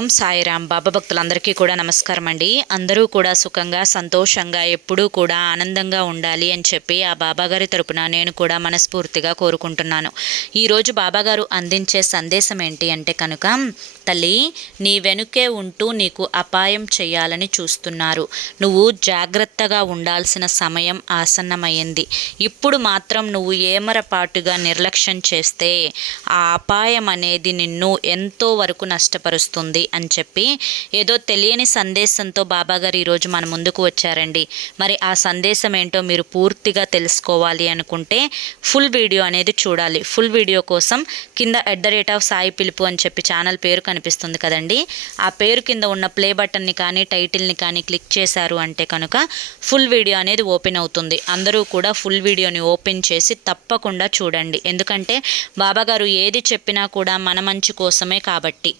ఓం సాయిరామ్. బాబా భక్తులందరికీ కూడా నమస్కారం అండి. అందరూ కూడా సుఖంగా సంతోషంగా ఎప్పుడూ కూడా ఆనందంగా ఉండాలి అని చెప్పి ఆ బాబాగారి తరపున నేను కూడా మనస్ఫూర్తిగా కోరుకుంటున్నాను. ఈరోజు బాబాగారు అందించే సందేశం ఏంటి అంటే కనుక, తల్లి నీ వెనుకే ఉంటూ నీకు అపాయం చేయాలని చూస్తున్నారు. నువ్వు జాగ్రత్తగా ఉండాల్సిన సమయం ఆసన్నమైంది. ఇప్పుడు మాత్రం నువ్వు ఏమరపాటుగా నిర్లక్ష్యం చేస్తే ఆ అపాయం అనేది నిన్ను ఎంతో వరకు నష్టపరుస్తుంది అని చెప్పి ఏదో తెలియని సందేశంతో బాబాగారు ఈరోజు మన ముందుకు వచ్చారండి. మరి ఆ సందేశం ఏంటో మీరు పూర్తిగా తెలుసుకోవాలి అనుకుంటే ఫుల్ వీడియో అనేది చూడాలి. ఫుల్ వీడియో కోసం కింద @సాయి పిలుపు అని చెప్పి ఛానల్ పేరు కనిపిస్తుంది కదండి. ఆ పేరు కింద ఉన్న ప్లే బటన్ని కానీ టైటిల్ని కానీ క్లిక్ చేశారు అంటే కనుక ఫుల్ వీడియో అనేది ఓపెన్ అవుతుంది. అందరూ కూడా ఫుల్ వీడియోని ఓపెన్ చేసి తప్పకుండా చూడండి. ఎందుకంటే బాబాగారు ఏది చెప్పినా కూడా మన మంచి కోసమే కాబట్టి.